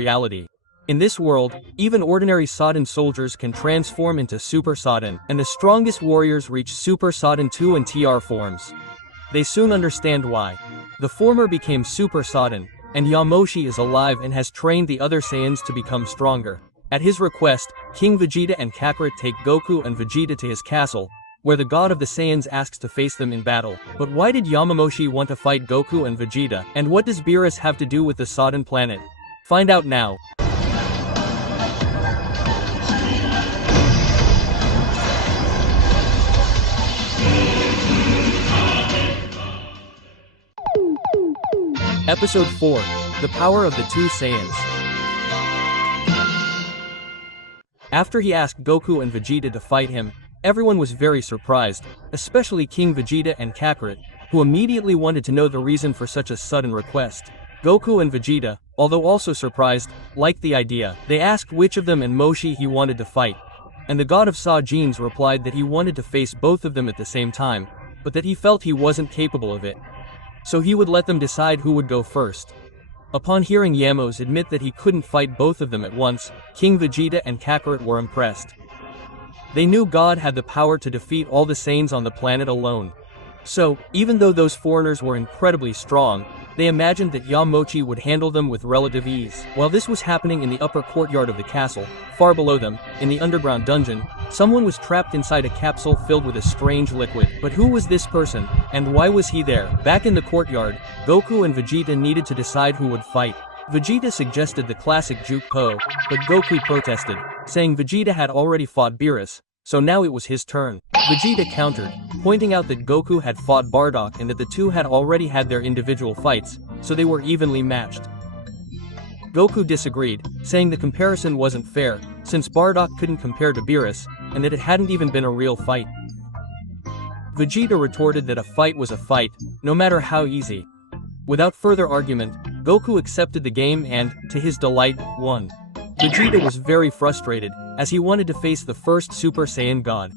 reality. In this world, even ordinary Saiyan soldiers can transform into Super Saiyan, and the strongest warriors reach Super Saiyan 2 and TR forms. They soon understand why. The former became Super Saiyan, and Yamoshi is alive and has trained the other Saiyans to become stronger. At his request, King Vegeta and Kakarot take Goku and Vegeta to his castle, where the god of the Saiyans asks to face them in battle. But why did Yamamoshi want to fight Goku and Vegeta, and what does Beerus have to do with the Saiyan planet? Find out now. Episode 4. The Power of the Two Saiyans. After he asked Goku and Vegeta to fight him, everyone was very surprised, especially King Vegeta and Kakarot, who immediately wanted to know the reason for such a sudden request. Goku and Vegeta, although also surprised, liked the idea. They asked which of them and Moshi he wanted to fight, and the god of Saiyans replied that he wanted to face both of them at the same time, but that he felt he wasn't capable of it. So he would let them decide who would go first. Upon hearing Yamos admit that he couldn't fight both of them at once, King Vegeta and Kakarot were impressed. They knew God had the power to defeat all the Saiyans on the planet alone. So, even though those foreigners were incredibly strong, they imagined that Yamochi would handle them with relative ease. While this was happening in the upper courtyard of the castle, far below them, in the underground dungeon, someone was trapped inside a capsule filled with a strange liquid. But who was this person, and why was he there? Back in the courtyard, Goku and Vegeta needed to decide who would fight. Vegeta suggested the classic Juke Po, but Goku protested, saying Vegeta had already fought Beerus, so now it was his turn. Vegeta countered, pointing out that Goku had fought Bardock and that the two had already had their individual fights, so they were evenly matched. Goku disagreed, saying the comparison wasn't fair, since Bardock couldn't compare to Beerus, and that it hadn't even been a real fight. Vegeta retorted that a fight was a fight, no matter how easy. Without further argument, Goku accepted the game and, to his delight, won. Vegeta was very frustrated, as he wanted to face the first Super Saiyan god.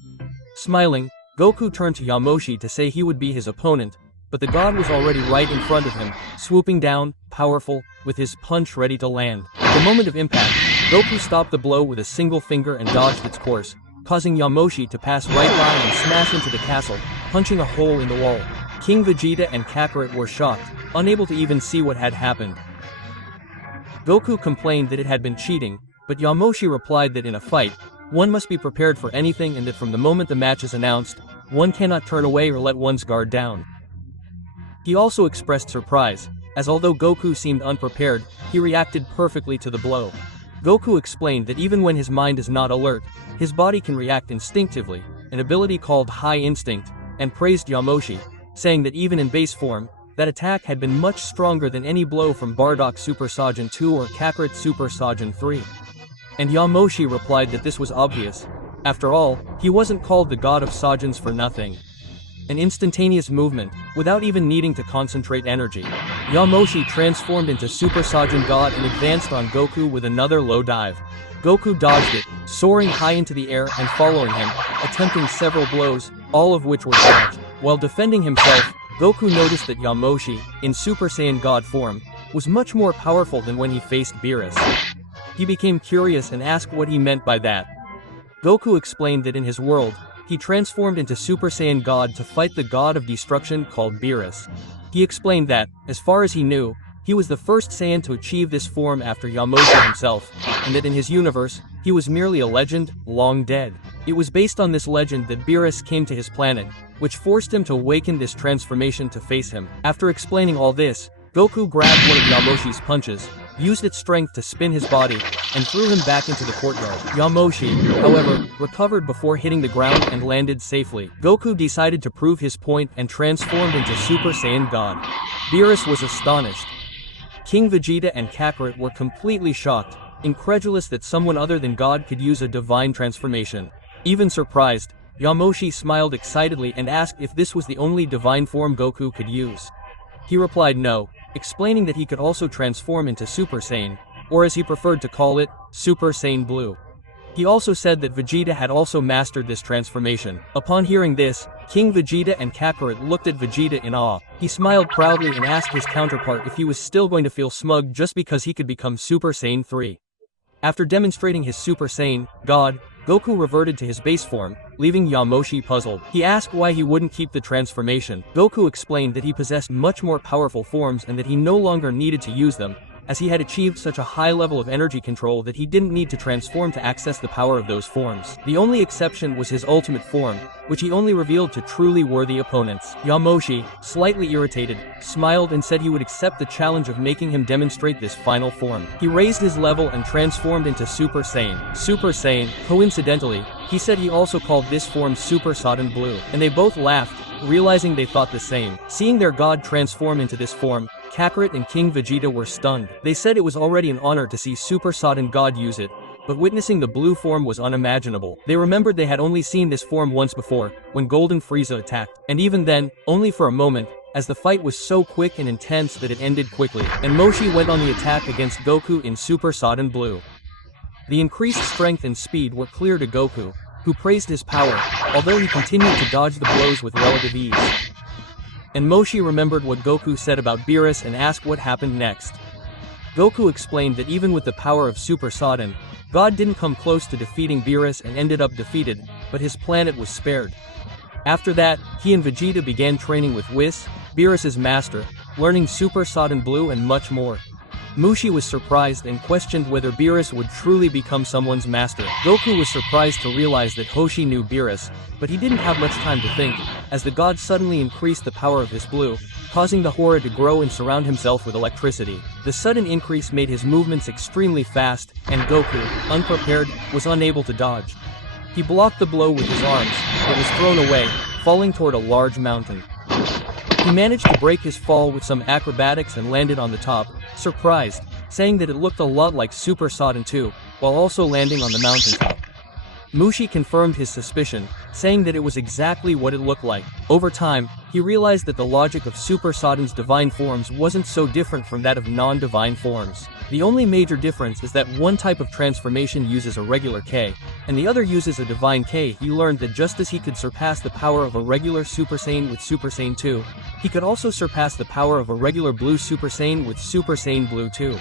Smiling, Goku turned to Yamoshi to say he would be his opponent, but the god was already right in front of him, swooping down, powerful, with his punch ready to land. At the moment of impact, Goku stopped the blow with a single finger and dodged its course, causing Yamoshi to pass right by and smash into the castle, punching a hole in the wall. King Vegeta and Kakarot were shocked, unable to even see what had happened. Goku complained that it had been cheating, but Yamoshi replied that in a fight, one must be prepared for anything and that from the moment the match is announced, one cannot turn away or let one's guard down. He also expressed surprise, as although Goku seemed unprepared, he reacted perfectly to the blow. Goku explained that even when his mind is not alert, his body can react instinctively, an ability called high instinct, and praised Yamoshi, saying that even in base form, that attack had been much stronger than any blow from Bardock Super Saiyan 2 or Kakarot Super Saiyan 3. And Yamoshi replied that this was obvious. After all, he wasn't called the god of Saiyans for nothing. An instantaneous movement, without even needing to concentrate energy. Yamoshi transformed into Super Saiyan God and advanced on Goku with another low dive. Goku dodged it, soaring high into the air and following him, attempting several blows, all of which were dodged. While defending himself, Goku noticed that Yamoshi, in Super Saiyan God form, was much more powerful than when he faced Beerus. He became curious and asked what he meant by that. Goku explained that in his world, he transformed into Super Saiyan God to fight the god of destruction called Beerus. He explained that, as far as he knew, he was the first Saiyan to achieve this form after Yamoshi himself, and that in his universe, he was merely a legend, long dead. It was based on this legend that Beerus came to his planet, which forced him to awaken this transformation to face him. After explaining all this, Goku grabbed one of Yamoshi's punches, used its strength to spin his body, and threw him back into the courtyard. Yamoshi, however, recovered before hitting the ground and landed safely. Goku decided to prove his point and transformed into Super Saiyan God. Beerus was astonished. King Vegeta and Kakarot were completely shocked, incredulous that someone other than God could use a divine transformation. Even surprised, Yamoshi smiled excitedly and asked if this was the only divine form Goku could use. He replied no, explaining that he could also transform into Super Saiyan, or as he preferred to call it, Super Saiyan Blue. He also said that Vegeta had also mastered this transformation. Upon hearing this, King Vegeta and Kakarot looked at Vegeta in awe. He smiled proudly and asked his counterpart if he was still going to feel smug just because he could become Super Saiyan 3. After demonstrating his Super Saiyan God, Goku reverted to his base form, leaving Yamoshi puzzled. He asked why he wouldn't keep the transformation. Goku explained that he possessed much more powerful forms and that he no longer needed to use them, as he had achieved such a high level of energy control that he didn't need to transform to access the power of those forms. The only exception was his ultimate form, which he only revealed to truly worthy opponents. Yamoshi, slightly irritated, smiled and said he would accept the challenge of making him demonstrate this final form. He raised his level and transformed into Super Saiyan. Super Saiyan, coincidentally, he said he also called this form Super Saiyan Blue, and they both laughed, realizing they thought the same. Seeing their god transform into this form, Kakarot and King Vegeta were stunned. They said it was already an honor to see Super Saiyan God use it, but witnessing the blue form was unimaginable. They remembered they had only seen this form once before, when Golden Frieza attacked, and even then, only for a moment, as the fight was so quick and intense that it ended quickly, and Moshi went on the attack against Goku in Super Saiyan Blue. The increased strength and speed were clear to Goku, who praised his power, although he continued to dodge the blows with relative ease. And Moshi remembered what Goku said about Beerus and asked what happened next. Goku explained that even with the power of Super Saiyan, God didn't come close to defeating Beerus and ended up defeated, but his planet was spared. After that, he and Vegeta began training with Whis, Beerus's master, learning Super Saiyan Blue and much more. Mushi was surprised and questioned whether Beerus would truly become someone's master. Goku was surprised to realize that Hoshi knew Beerus, but he didn't have much time to think, as the god suddenly increased the power of his blue, causing the Hora to grow and surround himself with electricity. The sudden increase made his movements extremely fast, and Goku, unprepared, was unable to dodge. He blocked the blow with his arms, but was thrown away, falling toward a large mountain. He managed to break his fall with some acrobatics and landed on the top, surprised, saying that it looked a lot like Super Saiyan 2, while also landing on the mountaintop. Mushi confirmed his suspicion, saying that it was exactly what it looked like. Over time, he realized that the logic of Super Saiyan's divine forms wasn't so different from that of non-divine forms. The only major difference is that one type of transformation uses a regular K, and the other uses a divine K. He learned that just as he could surpass the power of a regular Super Saiyan with Super Saiyan 2, he could also surpass the power of a regular Blue Super Saiyan with Super Saiyan Blue 2.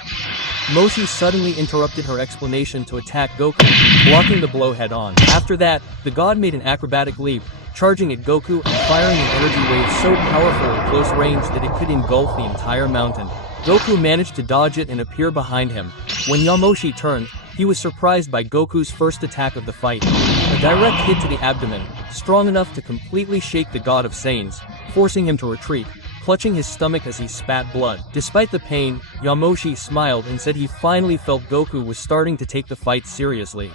Moshi suddenly interrupted her explanation to attack Goku, blocking the blow head-on. After that, the god made an acrobatic leap, charging at Goku and firing an energy wave so powerful at close range that it could engulf the entire mountain. Goku managed to dodge it and appear behind him. When Yamoshi turned, he was surprised by Goku's first attack of the fight. A direct hit to the abdomen, strong enough to completely shake the god of Saiyans, forcing him to retreat, clutching his stomach as he spat blood. Despite the pain, Yamoshi smiled and said he finally felt Goku was starting to take the fight seriously.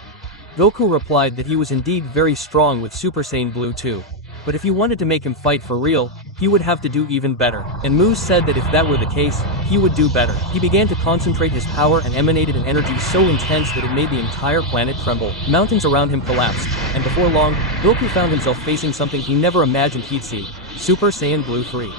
Goku replied that he was indeed very strong with Super Saiyan Blue 2, but if he wanted to make him fight for real, he would have to do even better. And Moose said that if that were the case, he would do better. He began to concentrate his power and emanated an energy so intense that it made the entire planet tremble. Mountains around him collapsed, and before long, Goku found himself facing something he never imagined he'd see: Super Saiyan Blue 3.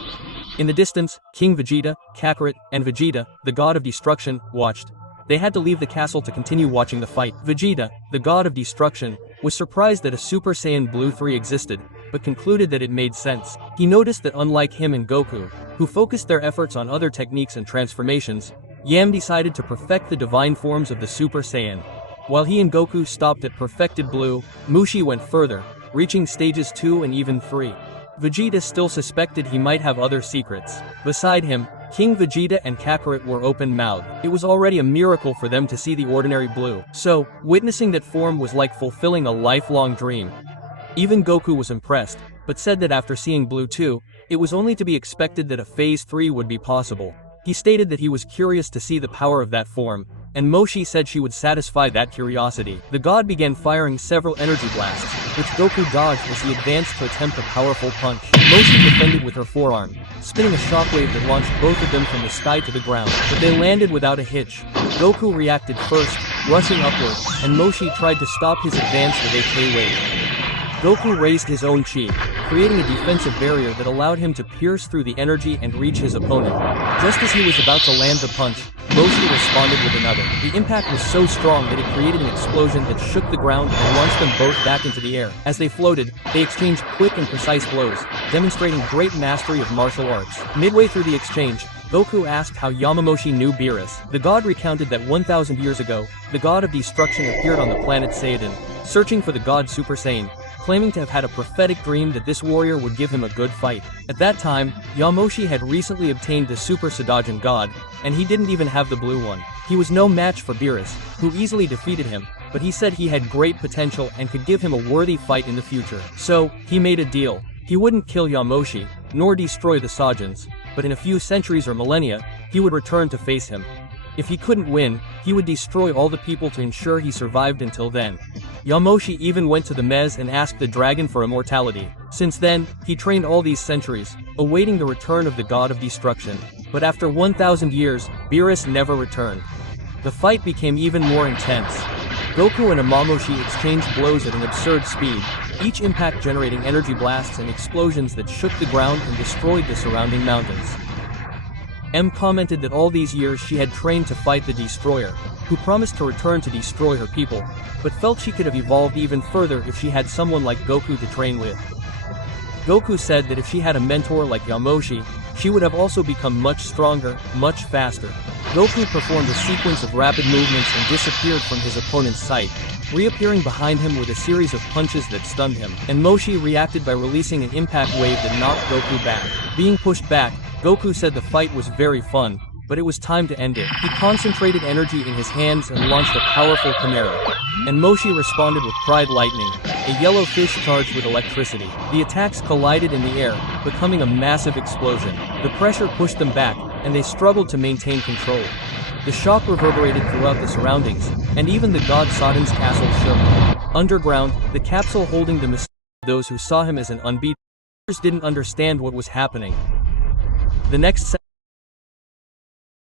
In the distance, King Vegeta, Kakarot, and Vegeta, the god of destruction, watched. They had to leave the castle to continue watching the fight. Vegeta, the god of destruction, was surprised that a Super Saiyan Blue 3 existed, but concluded that it made sense. He noticed that unlike him and Goku, who focused their efforts on other techniques and transformations, Yam decided to perfect the divine forms of the Super Saiyan. While he and Goku stopped at perfected Blue, Mushi went further, reaching stages 2 and even 3. Vegeta still suspected he might have other secrets. Beside him, King Vegeta and Kakarot were open-mouthed. It was already a miracle for them to see the ordinary Blue. So, witnessing that form was like fulfilling a lifelong dream. Even Goku was impressed, but said that after seeing Blue 2, it was only to be expected that a Phase 3 would be possible. He stated that he was curious to see the power of that form, and Moshi said she would satisfy that curiosity. The god began firing several energy blasts, which Goku dodged as he advanced to attempt a powerful punch. Moshi defended with her forearm, spinning a shockwave that launched both of them from the sky to the ground, but they landed without a hitch. Goku reacted first, rushing upward, and Moshi tried to stop his advance with a K-wave. Goku raised his own chi, creating a defensive barrier that allowed him to pierce through the energy and reach his opponent. Just as he was about to land the punch, Yamoshi responded with another. The impact was so strong that it created an explosion that shook the ground and launched them both back into the air. As they floated, they exchanged quick and precise blows, demonstrating great mastery of martial arts. Midway through the exchange, Goku asked how Yamamoshi knew Beerus. The god recounted that 1,000 years ago, the god of destruction appeared on the planet Seidan, searching for the god Super Saiyan, claiming to have had a prophetic dream that this warrior would give him a good fight. At that time, Yamoshi had recently obtained the Super Saiyajin god, and he didn't even have the blue one. He was no match for Beerus, who easily defeated him, but he said he had great potential and could give him a worthy fight in the future. So, he made a deal. He wouldn't kill Yamoshi, nor destroy the Saiyajins, but in a few centuries or millennia, he would return to face him. If he couldn't win, he would destroy all the people to ensure he survived until then. Yamoshi even went to the Mez and asked the dragon for immortality. Since then, he trained all these centuries, awaiting the return of the god of destruction. But after 1,000 years, Beerus never returned. The fight became even more intense. Goku and Amamoshi exchanged blows at an absurd speed, each impact generating energy blasts and explosions that shook the ground and destroyed the surrounding mountains. M commented that all these years she had trained to fight the Destroyer, who promised to return to destroy her people, but felt she could have evolved even further if she had someone like Goku to train with. Goku said that if she had a mentor like Yamoshi, she would have also become much stronger, much faster. Goku performed a sequence of rapid movements and disappeared from his opponent's sight, reappearing behind him with a series of punches that stunned him, and Moshi reacted by releasing an impact wave that knocked Goku back. Being pushed back, Goku said the fight was very fun, but it was time to end it. He concentrated energy in his hands and launched a powerful chimera, and Moshi responded with Pride Lightning, a yellow fish charged with electricity. The attacks collided in the air, becoming a massive explosion. The pressure pushed them back, and they struggled to maintain control. The shock reverberated throughout the surroundings, and even the god Sodden's castle shook. Underground, the capsule holding the mysterious those who saw him as an unbeatable didn't understand what was happening. The next